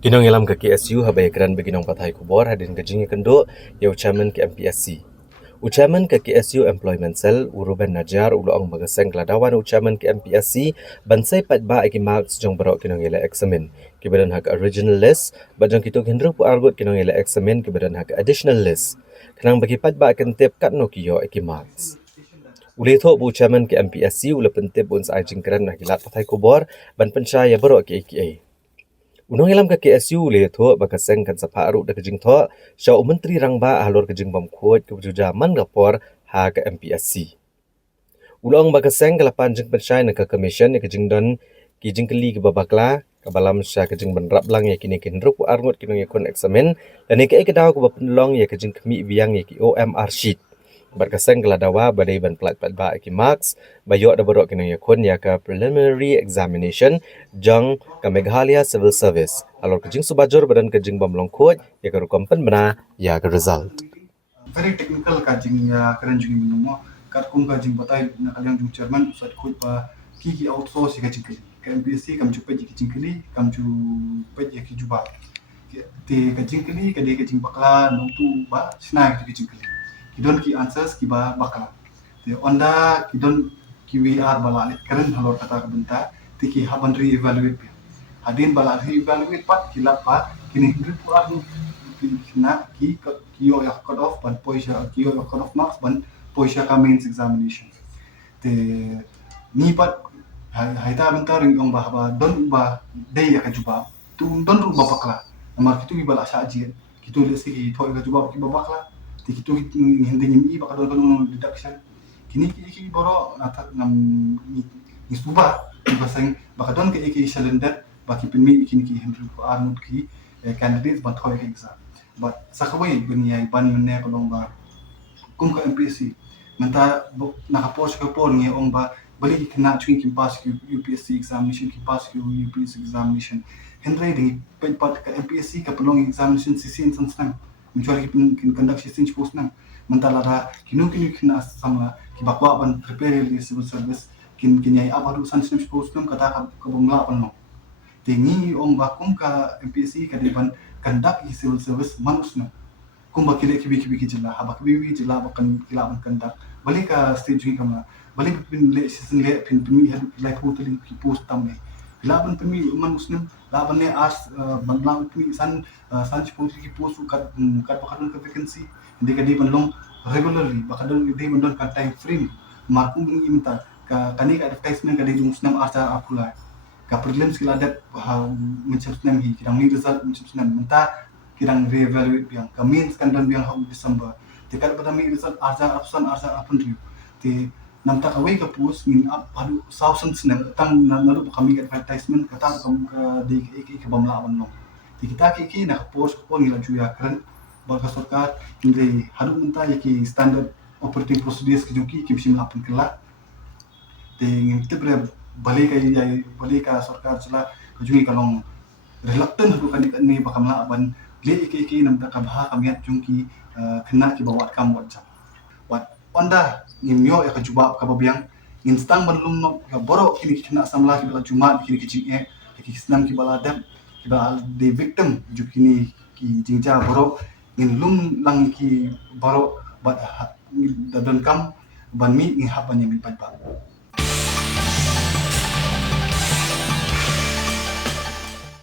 Ginong ilam ke KSU habai keran beginong pathai kubor hadin kajing kendo ya ucaman ke MPSC. Ucaman ke KSU Employment Cell Uruben Najar uloong magaseng keladawan ucaman ke MPSC bansai patba iki marks jong berok kinong ila examen. Kibadan hak original list bajang kitung hendro pu argut kinong ila examen kibadan hak additional list. Kenang bagi patba akan tip kat no kiyo iki marks. Uli thok bu ucaman ke MPSC ula pentip bun sa ajing keran nak gilat pathai kubor ban pencaya berok ke IKA. Unang ilam ka KSU le tho bakaseng kan sapa aru da kejing tho sya menteri rangba ahlor kejing bam khot ke bujuja man gapor ha ke MPSC. Ulong bakaseng kalapan jeng pensyai na ka commission ya kejing don kijing keli ke babakla kabalam sya kejing benrap lang ya kini kinrup arngot kinong yakon eksamen dan ke kedaw ke bapendolong ya kejing kemi biang ya ki OMR sheet. Berkaseng keladawa badai ban plat ba ki marks bayok da borok kinong yakon ya ka preliminary examination jang ka Meghalaya Civil Service alor kejing subajur badan kejing bamlong khot ya ka rukompen bena ya ka result. Very technical kajing ya keren juga minum kat kum kajing batai na kalian jung chairman usat khut pa ki outsource kajing kali ka MPSC kam chu pe kajing kali kam chu pe ki juba te kajing kali ka de kajing bakla no tu ba snai kajing kali kidon ki answers ki ba bakla te onda kidon ki we are bala keren halor kata benta te ki haban re evaluate hadin bala re evaluate pat kilap pa kini pu ar na ki yo ya cut off ban poisha ki yo cut off marks ban poisha ka mains examination te ni pat haita bentar ring bah ba don ba dei ya ka juba tu don ru ba pakla amar kitu ibal asa ajien kitu le si thoi ka juba ki ba pakla ti kitu hindi ni ba ka don deduction kini ki boro atat nam ni suba basang ba ka don ke ki cylinder ba ki pinmi kini ki henry ko arnold ki candidates ban thoi ka exam but sakaway banyai ban menne ko ba kum ka MPSC menta nakapos ka po ni ong ba bali kina chwing kim pass ki UPSC examination ki pass ki UPSC examination henry di pen pat ka MPSC ka pelong examination sisin san mencari kin conduct sisin post nang menta lara kinu kina sama ki bakwa ban prepare li civil service kin yai abadu san sin post nang kata ka bangla pan no tingi ong bakum ka MPSC ka depan conduct civil service manusna kumba kile kibi jila haba kibi jila bakan kila ban kandak balik ka stage ki kama balik pin le season le pin pin mi hadu like hoteli ki post tamne kila ban pin mi man muslim la ban ne as ban la pin san san post ki post kat bakan ka vacancy inde ka di ban long regularly bakan di ban don ka time frame markum bin imta ka kani ka advertisement ka di muslim archa apula ka prelims kila dat mencap senam hi kidang ni result mencap senam menta kirang re-evaluate biang kami skandal biang hau December tekat pada mi result arja apun riu te namta away ka pus min up padu sausan senang tang naru kami ka advertisement kata kam ka de ke bamla ban no te kita ke na post ko ni la juya kran ba ka sarkar inde hadu menta ki standard operating procedures ki juki ki bisim lapun kala te ngin tebre balik ka sarkar sila kujui kalong reluctant hadu kan ni bakamla ban le ke nam ta kabha kamiat jungki kena ki bawat kam wajah wat onda ni myo ya kajuba ka babiang instang banlum no ka boro kini kena samla ki bala jumat kini ki jinge ki islam ki bala dam ki bala de victim jukini ki jingja boro in lum lang ki boro bat dan kam ban mi ni haban yang mi pat